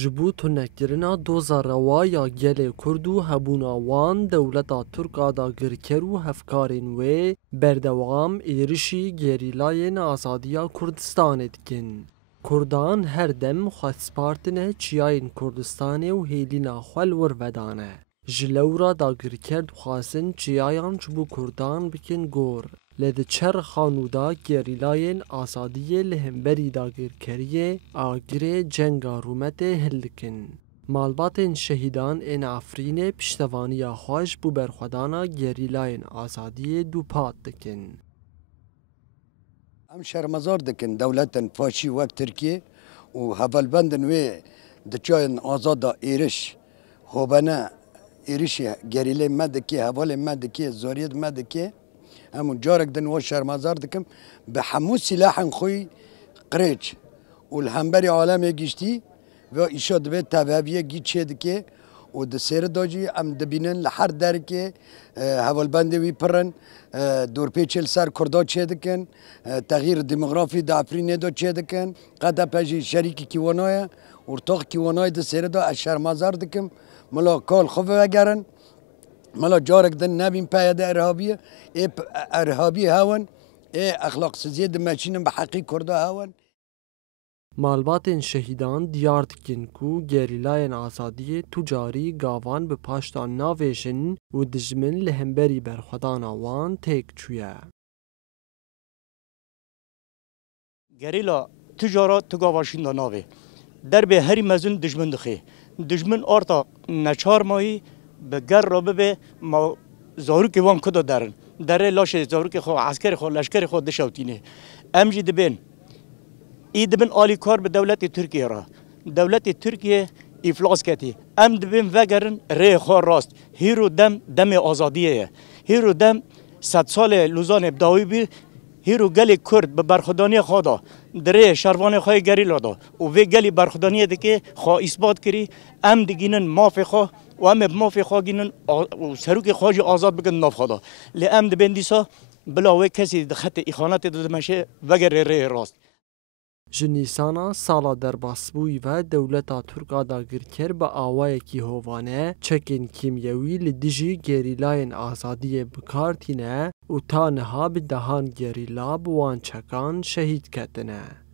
جبو تونکرنا دوزا روایا گل کردو هبونا وان دولتا ترکا دا گرکرو هفکارین وی بردوام ایرشی گریلاین آزادیا کردستان دکن. کردان هر دم خواستپارتنه چیاین کردستانه و هیلینا خوال ورودانه. جلورا دا گرکرد خواستن چیایان چبو کردان بکن گور. لده چر خانودا گریلاین آزادیه لهمبری دا گرکریه آگره جنگا رومت هلکن. مالباتین شهیدان این افرین پشتوانی خواش بو برخودانا گریلاین آزادیه دو پات دکن. ام شرمزار دکن دولتن فاشی وقت ترکیه و هفلبندن وی دچاین آزادا ایرش خوبانه ایرشی گریله مدکی هوال مدکی زوریت مدکی همون جارك دن و شرمزار دکم به همو سلاح خوی قریچ و الهمبری عالم گشتی و ایشاد به تبعیه گی چه دکه و دسیر داجی ام دبینن لحر در که هوال بنده وی پرن دور پیچل سر کردا چه دکن تغییر دموگرافی دا افرینه دا چه دکن قد پجی شریکی کیوانای ارتاق کیوانای دسیر دا شرمزار دکم ملا کال خوب وگرن ملا جارك دن نبين بايد ارهابيه ارهابي هاون اخلاق سزيد ماشين بحقي كردا هاون مالباتین شهیدان دیار دکن کو گریلاین آزادی تجاری گاوان به پاشتان ناویشن و دجمن لهمبری برخودان آوان تیک چویه. گریلا تجارت تگاواشین دا ناوی در به هری مزون دجمن دخی دجمن آرتا نچار مایی به گر را به ما زاروکی وان کدا درن دره لاش زاروکی خو عسکر خو لشکر خو دشوتینه امجی دبن ای دبن آلی کار به دولت ترکیه را دولت ترکیه افلاس کتی ام دبن وگرن ری خو راست هیرو دم آزادیه هیرو دم 100 سال لوزان ابداوی بی هیرو گلی کرد به برخودانی خدا دره شروان خواهی گریلا دا و وی گلی برخودانی ده که خواه اثبات کری ام دگینن مافی خواه و ام مافی خواه گینن و سروک خواهی آزاد بکن ناف خدا لی ام ده بندیسا بلاوی کسی ده خط ایخانت ده مشه وگر ری راست جنیسانا سالا در باسبوی و دولتا ترکا دا گرکر با آوای کی هوانه چکین کیمیوی لدیجی گریلاین آزادی بکارتینه و تا نها به دهان گریلا بوان چکان شهید کتنه.